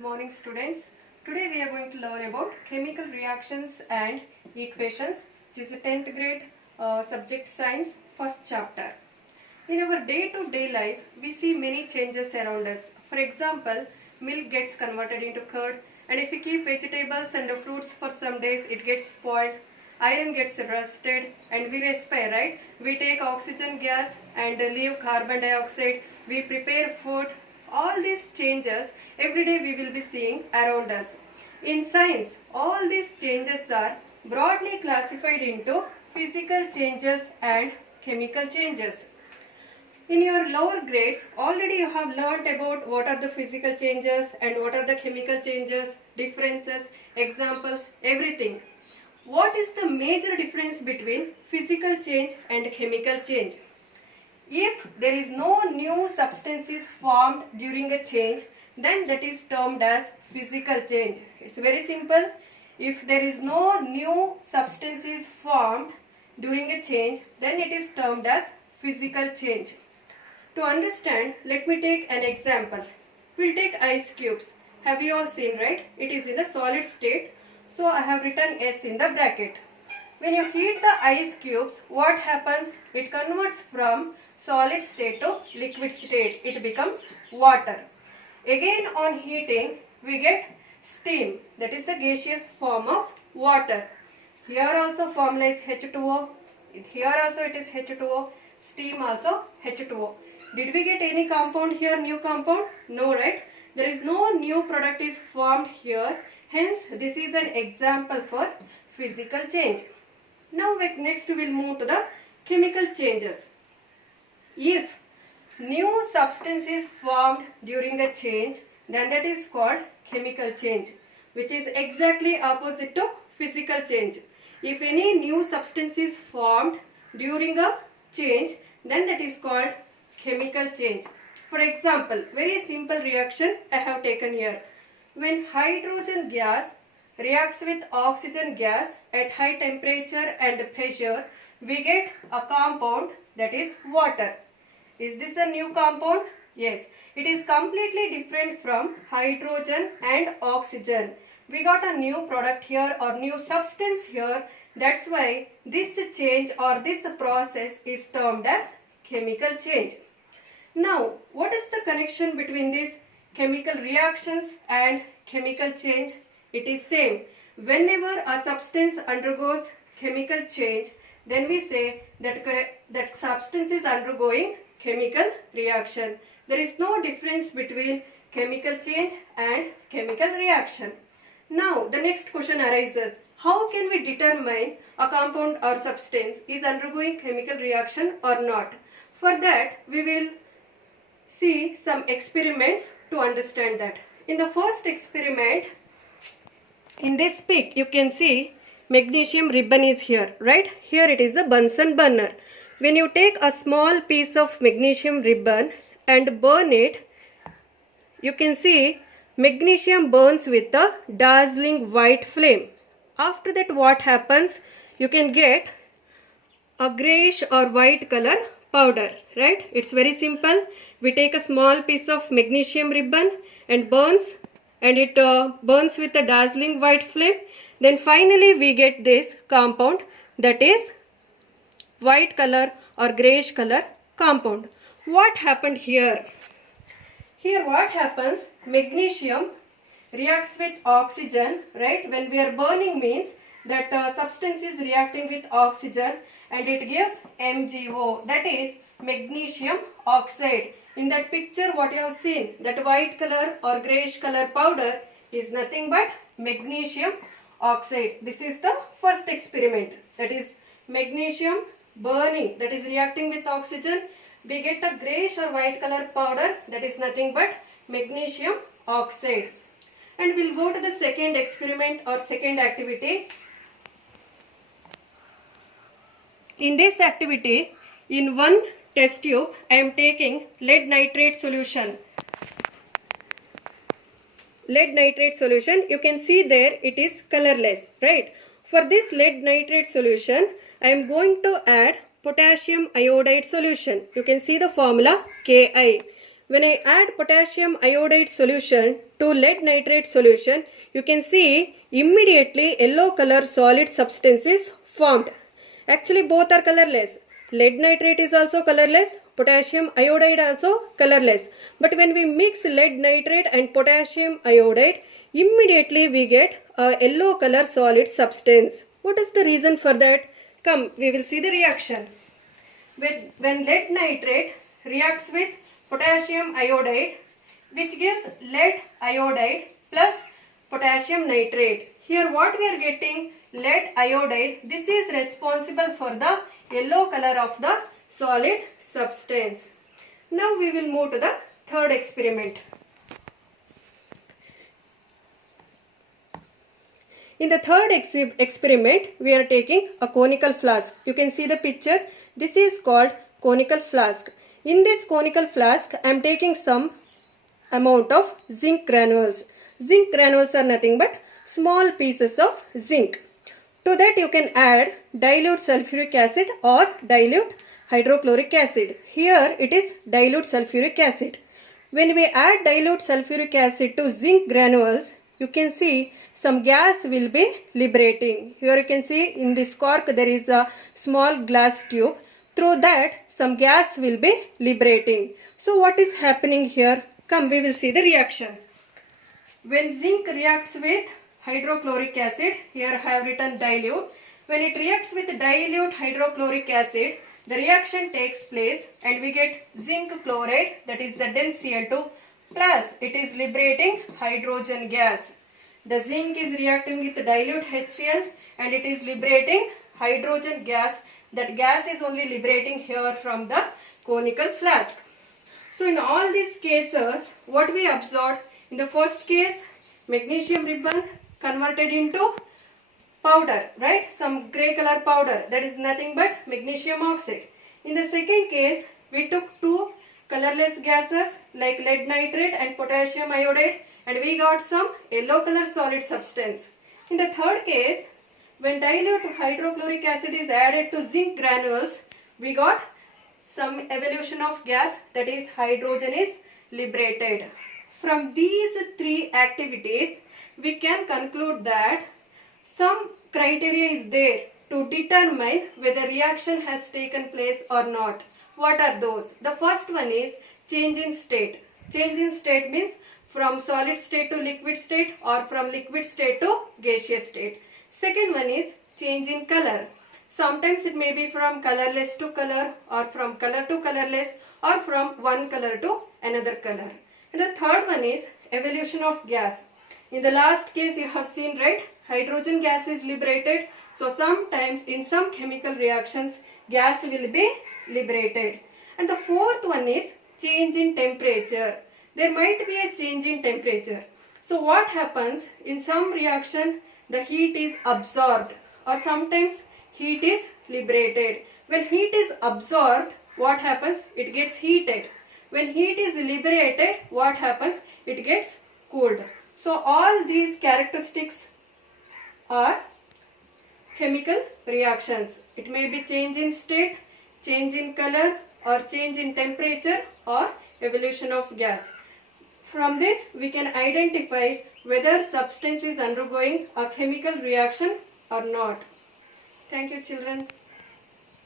Good morning students. Today we are going to learn about chemical reactions and equations, which is a 10th grade subject science first chapter. In our day-to-day life, we see many changes around us. For example, milk gets converted into curd, and if we keep vegetables and fruits for some days, it gets spoiled. Iron gets rusted and we respire, right? We take oxygen gas and leave carbon dioxide. We prepare food. All these changes every day we will be seeing around us. In science, all these changes are broadly classified into physical changes and chemical changes. In your lower grades, already you have learnt about what are the physical changes and what are the chemical changes, differences, examples, everything. What is the major difference between physical change and chemical change? If there is no new substances formed during a change, then that is termed as physical change. It's very simple. If there is no new substances formed during a change, then it is termed as physical change. To understand, let me take an example. We'll take ice cubes. Have you all seen, right? It is in a solid state. So I have written S in the bracket. When you heat the ice cubes, what happens? It converts from solid state to liquid state. It becomes water. Again on heating, we get steam. That is the gaseous form of water. Here also formula is H2O. Here also it is H2O. Steam also H2O. Did we get any compound here, new compound? No, right? There is no new product is formed here. Hence, this is an example for physical change. Now, next we will move to the chemical changes. If new substance is formed during a change, then that is called chemical change, which is exactly opposite to physical change. If any new substance is formed during a change, then that is called chemical change. For example, very simple reaction I have taken here. When hydrogen gas reacts with oxygen gas at high temperature and pressure, we get a compound that is water. Is this a new compound? Yes. It is completely different from hydrogen and oxygen. We got a new product here or new substance here. That's why this change or this process is termed as chemical change. Now, what is the connection between these chemical reactions and chemical change? It is same. Whenever a substance undergoes chemical change, then we say that that substance is undergoing chemical reaction. There is no difference between chemical change and chemical reaction. Now, the next question arises. How can we determine a compound or substance is undergoing chemical reaction or not? For that, we will see some experiments to understand that. In the first experiment, in this pic, you can see magnesium ribbon is here, right? Here it is a Bunsen burner. When you take a small piece of magnesium ribbon and burn it, you can see magnesium burns with a dazzling white flame. After that, what happens? You can get a grayish or white color powder, right? It's very simple. We take a small piece of magnesium ribbon and it burns with a dazzling white flame. Then finally we get this compound that is white color or grayish color compound. What happened here? Here what happens? Magnesium reacts with oxygen, right? When we are burning means that substance is reacting with oxygen and it gives MgO, that is magnesium oxide. In that picture what you have seen, that white color or grayish color powder is nothing but magnesium oxide. This is the first experiment, that is magnesium burning, that is reacting with oxygen. We get a grayish or white color powder, that is nothing but magnesium oxide. And we'll go to the second experiment or second activity. In this activity, in one test tube, I am taking lead nitrate solution. Lead nitrate solution, you can see there it is colorless, right? For this lead nitrate solution, I am going to add potassium iodide solution. You can see the formula Ki. when I add potassium iodide solution to lead nitrate solution, you can see immediately yellow color solid substance is formed. Actually both are colorless. Lead nitrate is also colorless, potassium iodide also colorless. But when we mix lead nitrate and potassium iodide, immediately we get a yellow color solid substance. What is the reason for that? Come, we will see the reaction. When lead nitrate reacts with potassium iodide, which gives lead iodide plus potassium nitrate. Here what we are getting? Lead iodide. This is responsible for the yellow color of the solid substance. Now we will move to the third experiment. In the third experiment, we are taking a conical flask. You can see the picture. This is called conical flask. In this conical flask, I am taking some amount of zinc granules. Zinc granules are nothing but small pieces of zinc. To that you can add dilute sulfuric acid or dilute hydrochloric acid. Here it is dilute sulfuric acid. When we add dilute sulfuric acid to zinc granules, you can see some gas will be liberating. Here you can see in this cork there is a small glass tube. Through that some gas will be liberating. So what is happening here? Come, we will see the reaction. When zinc reacts with hydrochloric acid, here I have written dilute. When it reacts with dilute hydrochloric acid, the reaction takes place and we get zinc chloride, that is the dense Cl2, plus it is liberating hydrogen gas. The zinc is reacting with dilute HCl and it is liberating hydrogen gas. That gas is only liberating here from the conical flask. So in all these cases, what we observed, in the first case, magnesium ribbon converted into powder, right? Some grey color powder, that is nothing but magnesium oxide. In the second case, we took two colorless gases like lead nitrate and potassium iodide and we got some yellow color solid substance. In the third case, when dilute hydrochloric acid is added to zinc granules, we got some evolution of gas, that is hydrogen is liberated. From these three activities, we can conclude that some criteria is there to determine whether reaction has taken place or not. What are those? The first one is change in state. Change in state means from solid state to liquid state or from liquid state to gaseous state. Second one is change in color. Sometimes it may be from colorless to color or from color to colorless or from one color to another color. And the third one is evolution of gas. In the last case you have seen, right, hydrogen gas is liberated. So sometimes in some chemical reactions gas will be liberated. And the fourth one is change in temperature. There might be a change in temperature. So what happens in some reaction, the heat is absorbed or sometimes heat is liberated. When heat is absorbed, what happens? It gets heated. When heat is liberated, what happens? It gets cooled. So all these characteristics are chemical reactions. It may be change in state, change in color or change in temperature or evolution of gas. From this we can identify whether substance is undergoing a chemical reaction or not. Thank you, children.